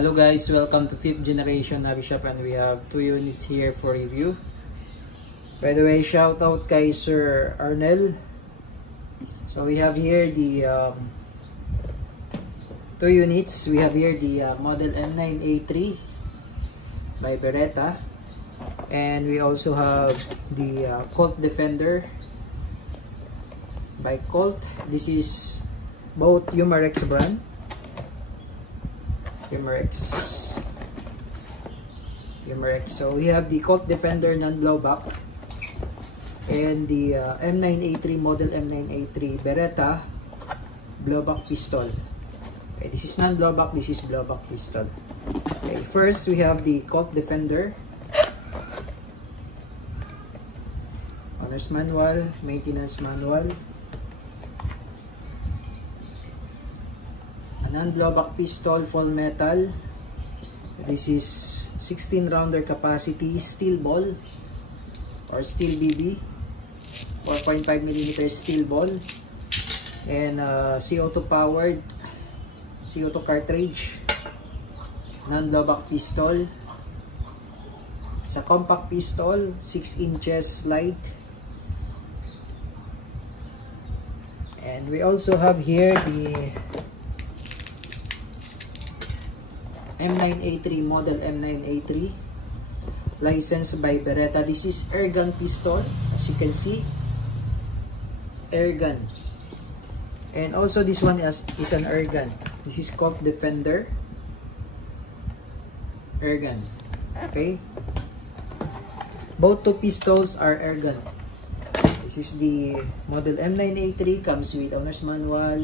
Hello guys, welcome to 5th generation Hobby Shop, and we have 2 units here for review. By the way, shout out kay Sir Arnel. So we have here the 2 units. We have here the model M9A3 by Beretta, and we also have the Colt Defender by Colt. This is both Umarex brand. Umarex. So we have the Colt Defender non-blowback and the M9A3 model M9A3 Beretta blowback pistol. Okay, this is non-blowback, this is blowback pistol. Okay, first we have the Colt Defender. Owner's manual, maintenance manual. Non-blowback pistol, full metal. This is 16 rounder capacity, steel ball or steel BB, 4.5mm steel ball, and CO2 powered, CO2 cartridge. Non-blowback pistol. It's a compact pistol, 6 inches slide. And we also have here the M9A3 model M9A3, licensed by Beretta. This is air gun pistol, as you can see, air gun. And also this one is an air gun. This is Colt Defender air gun. Okay, both 2 pistols are air gun. This is the model M9A3, comes with owner's manual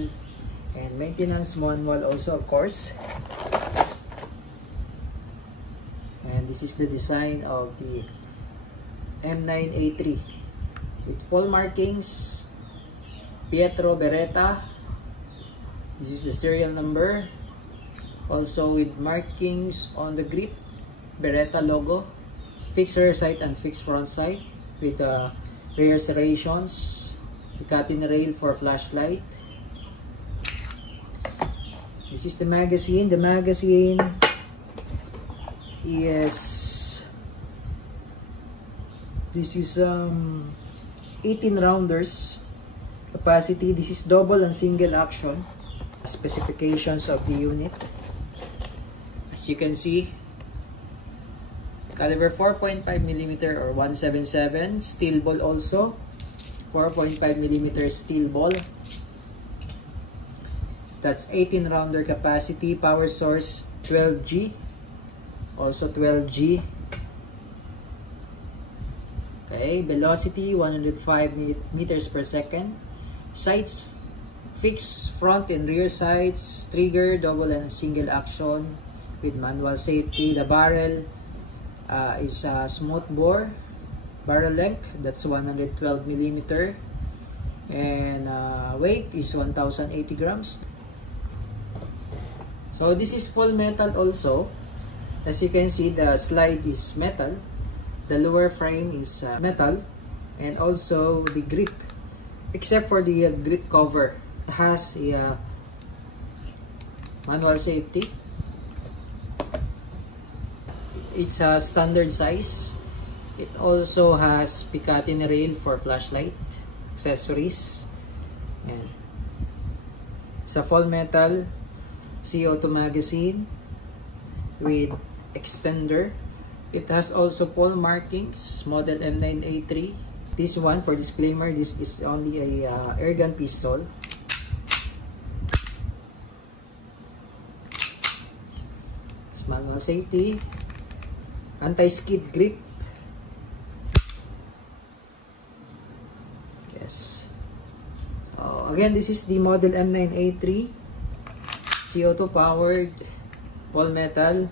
and maintenance manual also, of course. And this is the design of the M9A3 with full markings, Pietro Beretta. This is the serial number, also with markings on the grip, Beretta logo, fixed rear sight and fixed front sight with rear serrations, Picatinny rail for flashlight. This is the magazine. The magazine is, this is 18 rounders capacity. This is double and single action. Specifications of the unit, as you can see, caliber 4.5mm or 177, steel ball also, 4.5mm steel ball. That's 18 rounder capacity. Power source 12G, also 12G. Okay, velocity 105 meters per second. Sights, fixed front and rear sights. Trigger double and single action with manual safety. The barrel is a smooth bore barrel length, that's 112mm, and weight is 1080 grams. So this is full metal also. As you can see, the slide is metal, the lower frame is metal, and also the grip, except for the grip cover, it has a manual safety. It's a standard size. It also has Picatinny rail for flashlight accessories, and it's a full metal CO2 magazine with extender. It has also full markings, model M9A3. This one, for disclaimer, this is only a air gun pistol. It's manual safety, anti-skid grip. Yes. Again, this is the model M9A3, CO2 powered, full metal.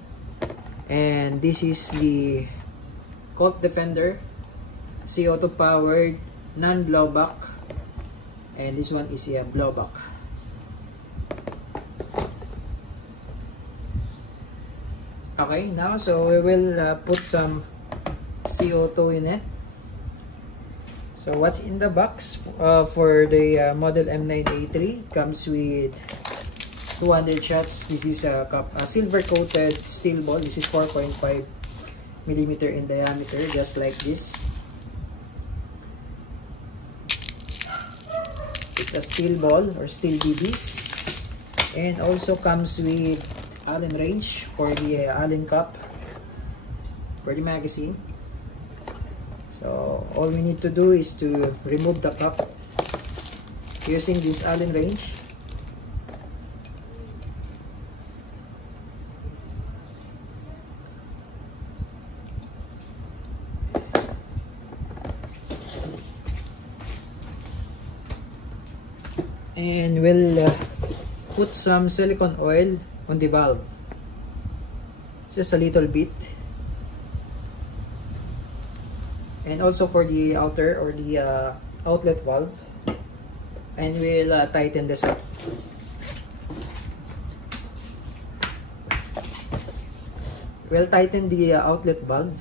And this is the Colt Defender, CO2 powered, non-blowback, and this one is a blowback. Okay, now so we will put some CO2 in it. So what's in the box for the model M9A3? Comes with 200 shots. This is a silver coated steel ball. This is 4.5 millimeter in diameter, just like this. It's a steel ball or steel BBs, and also comes with Allen wrench for the Allen cup for the magazine. So all we need to do is to remove the cup using this Allen wrench. And we'll put some silicone oil on the valve, just a little bit, and also for the outer or the outlet valve, and we'll tighten this up. We'll tighten the outlet valve.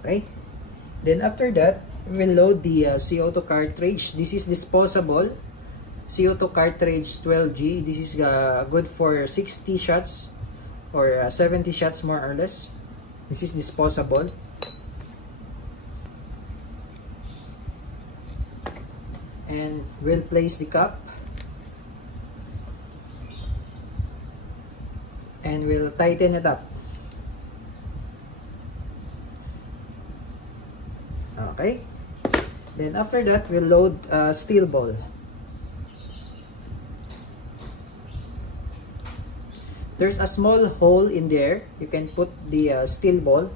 Okay, then after that, we'll load the CO2 cartridge. This is disposable CO2 cartridge 12G. This is good for 60 shots or 70 shots more or less. This is disposable. And we'll place the cap, and we'll tighten it up. Okay. Then after that, we'll load a steel ball. There's a small hole in there. You can put the steel ball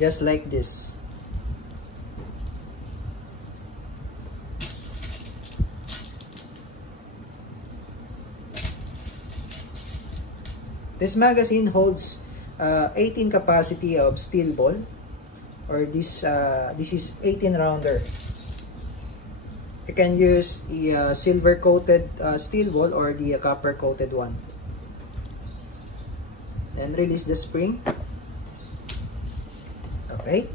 just like this. This magazine holds 18 capacity of steel ball, or this is 18 rounder. You can use the silver coated steel ball or the copper coated one. Then release the spring. Okay,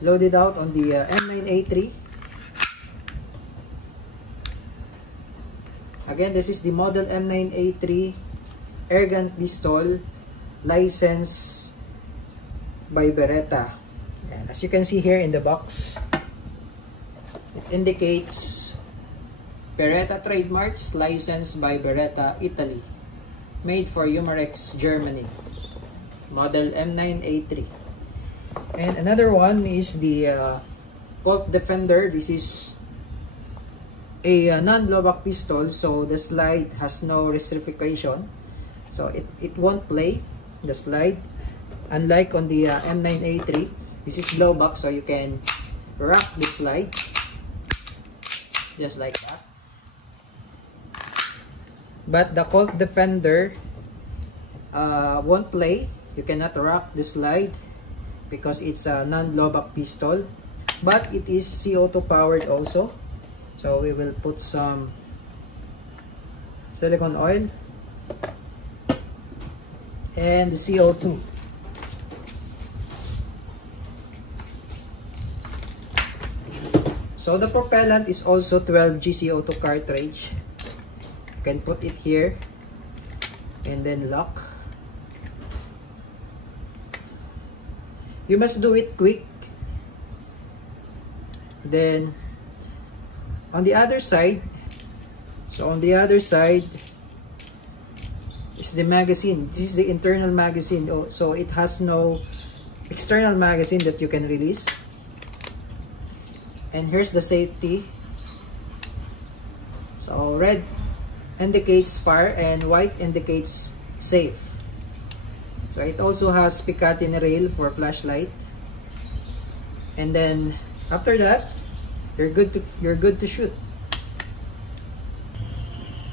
load it out on the M9A3. Again, this is the model M9A3 airgun pistol, licensed by Beretta. And as you can see here in the box, it indicates Beretta trademarks, licensed by Beretta Italy, made for Umarex Germany, model M9A3. And another one is the Colt Defender. This is a non-blowback pistol, so the slide has no rectification, so it won't play the slide, unlike on the M9A3. This is blowback, so you can rock the slide just like that. But the Colt Defender won't play. You cannot rock the slide because it's a non-blowback pistol, but it is CO2 powered also. So we will put some silicone oil and the CO2. So the propellant is also 12G CO2 cartridge. You can put it here and then lock. You must do it quick. Then on the other side, so on the other side is the magazine. This is the internal magazine. So it has no external magazine that you can release. And here's the safety. So red indicates fire and white indicates safe. So it also has Picatinny rail for flashlight. And then after that, you're good to shoot.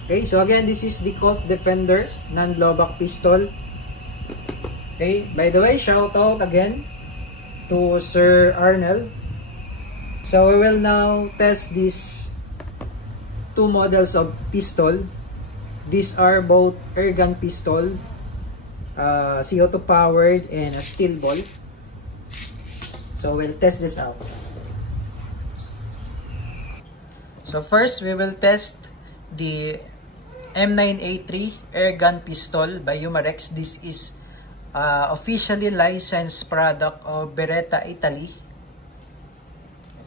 Okay, so again, this is the Colt Defender non-blowback pistol. Okay, by the way, shout out again to Sir Arnel. So we will now test these two models of pistol. These are both airgun pistol, CO2 powered, and a steel ball. So we'll test this out. So first, we will test the M9A3 air gun pistol by Umarex. This is officially licensed product of Beretta Italy.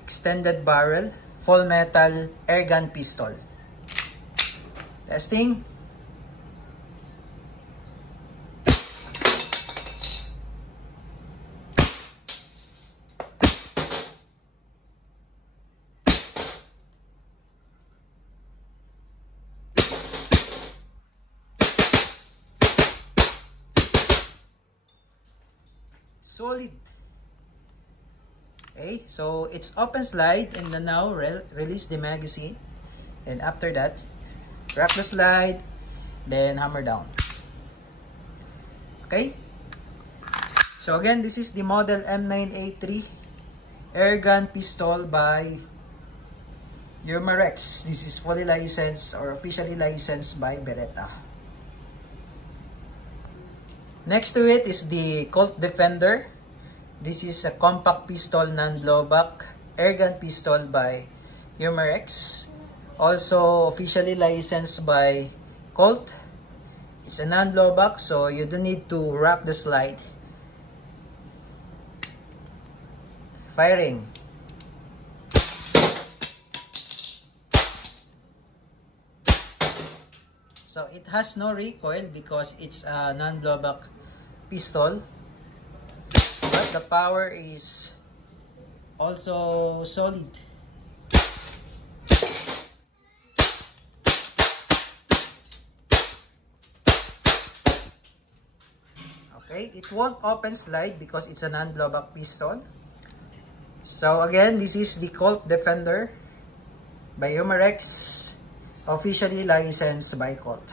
Extended barrel, full metal air gun pistol. Testing. Solid. Okay, so it's open slide and then now release the magazine, and after that crack the slide, then hammer down. Okay, so again, this is the model M9A3 air gun pistol by Umarex. This is fully licensed or officially licensed by Beretta. Next to it is the Colt Defender. This is a compact pistol non-blowback air gun pistol by Umarex. Also officially licensed by Colt. It's a non-blowback, so you don't need to wrap the slide. Firing. So it has no recoil because it's a non-blowback pistol, but the power is also solid. Okay, it won't open slide because it's a non-blowback pistol. So again, this is the Colt Defender by Umarex, officially licensed by Colt.